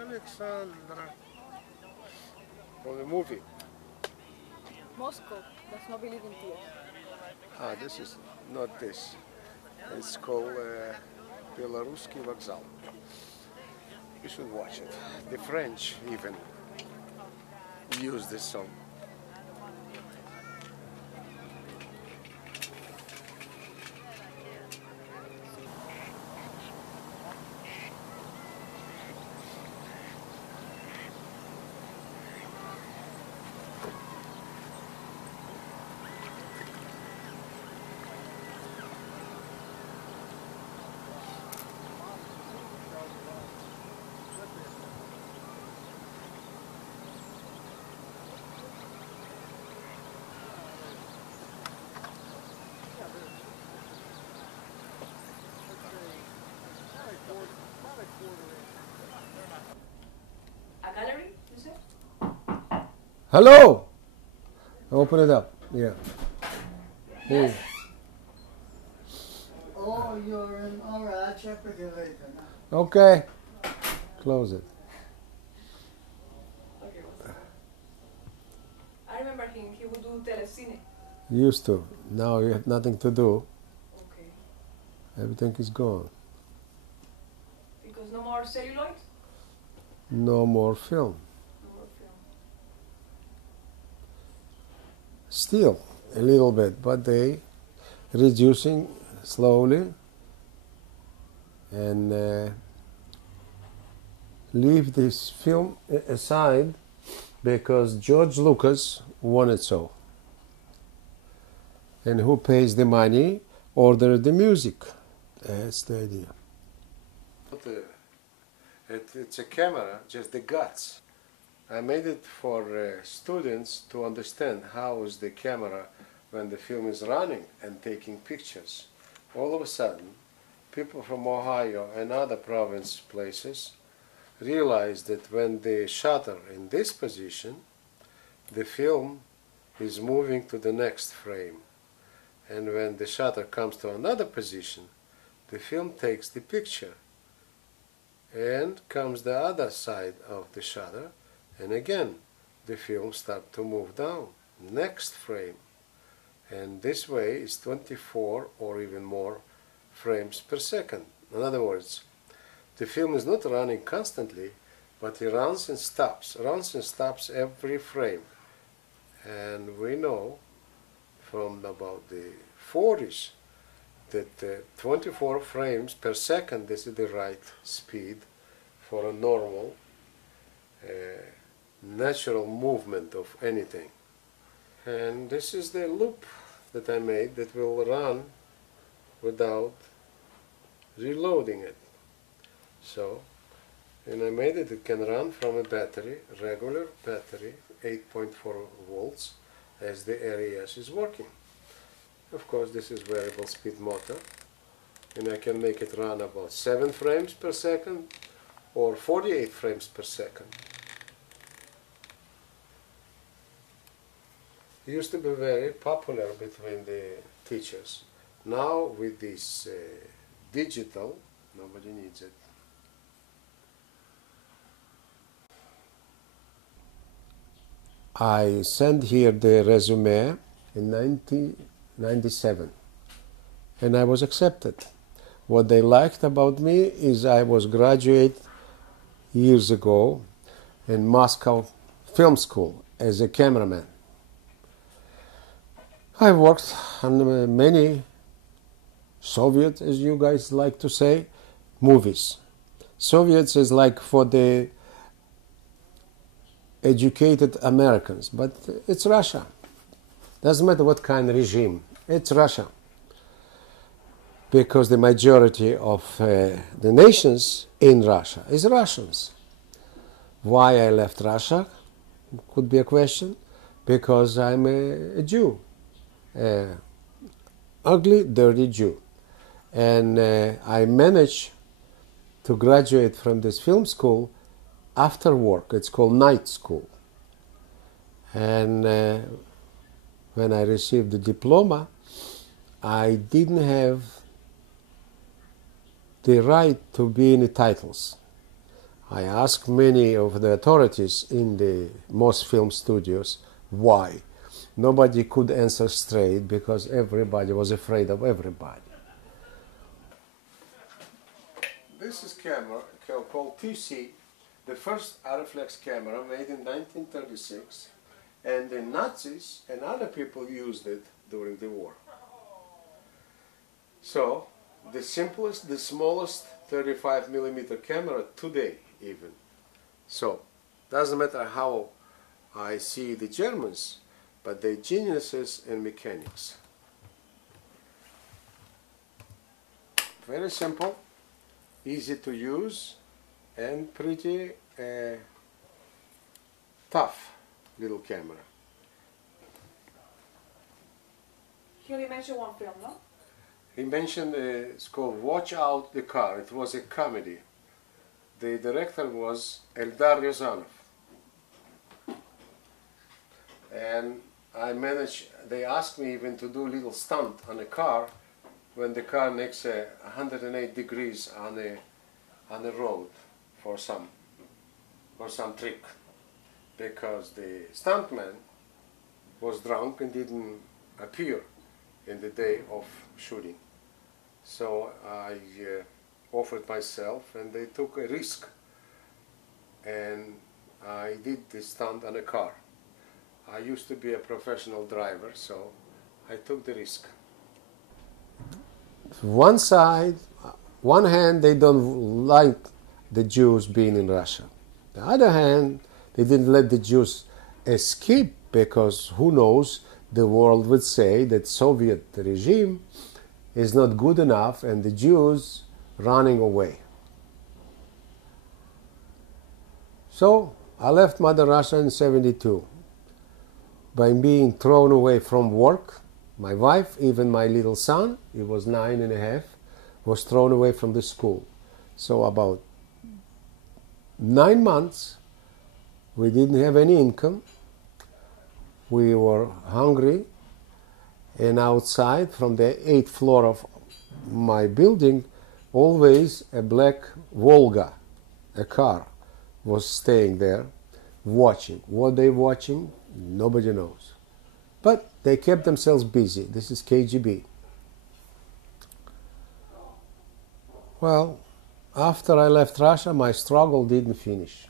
Alexandra. From the movie. Moscow does not believe in tears. Ah, this is not this. It's called Belaruski Vokzal. You should watch it. The French even use this song. A gallery, you said? Hello! Open it up. Yeah. Hey. Oh, you're in. All right, I'll check with you later. Okay. Close it. Okay, I remember him. He would do telecine. Used to. Now you have nothing to do. Okay. Everything is gone. Because no more celluloid? No more film. No more film. Still a little bit, but they reducing slowly and leave this film aside because George Lucas wanted so. And who pays the money ordered the music. That's the idea. It's a camera, just the guts. I made it for students to understand how is the camera when the film is running and taking pictures. All of a sudden, people from Ohio and other province places realize that when the shutter in this position, the film is moving to the next frame. And when the shutter comes to another position, the film takes the picture. And comes the other side of the shutter, and again the film starts to move down, next frame. And this way is 24 or even more frames per second. In other words, the film is not running constantly, but it runs and stops every frame. And we know from about the 40s that 24 frames per second, this is the right speed for a normal, natural movement of anything. And this is the loop that I made that will run without reloading it. So, and I made it can run from a battery, regular battery, 8.4 volts, as the ARIES is working. Of course, this is variable speed motor, and I can make it run about 7 frames per second or 48 frames per second. It used to be very popular between the teachers. Now with this digital, nobody needs it. I sent here the resume in 1997 and I was accepted. What they liked about me is I was graduate years ago in Moscow Film School as a cameraman. I worked on many Soviet, as you guys like to say, movies. Soviets is like for the educated Americans, but it's Russia. Doesn't matter what kind of regime, it's Russia. Because the majority of the nations in Russia is Russians. Why I left Russia could be a question. Because I'm a Jew, ugly, dirty Jew. And I managed to graduate from this film school after work. It's called night school. And when I received the diploma, I didn't have the right to be any titles. I asked many of the authorities in the most film studios why. Nobody could answer straight because everybody was afraid of everybody. This is camera called TC, the first Ariflex camera made in 1936, and the Nazis and other people used it during the war. So, the simplest, the smallest 35mm camera today even. So, doesn't matter how I see the Germans, but they're geniuses in mechanics. Very simple, easy to use, and pretty tough little camera. He only mentioned one film, no? He mentioned it's called Watch Out the Car. It was a comedy. The director was Eldar Ryazanov. And they asked me even to do a little stunt on a car when the car makes 108 degrees on a road for some trick, because the stuntman was drunk and didn't appear in the day of shooting. So I offered myself, and they took a risk, and I did the stunt on a car. I used to be a professional driver, so I took the risk. One hand, they don't like the Jews being in Russia. The other hand, they didn't let the Jews escape, because who knows, the world would say that Soviet regime is not good enough and the Jews running away. So I left Mother Russia in '72 by being thrown away from work. My wife, even my little son, he was 9.5, was thrown away from the school. So about 9 months, we didn't have any income. We were hungry, and outside from the 8th floor of my building, always a black Volga, a car, was staying there, watching. What they watching, nobody knows. But they kept themselves busy. This is KGB. Well, after I left Russia, my struggle didn't finish.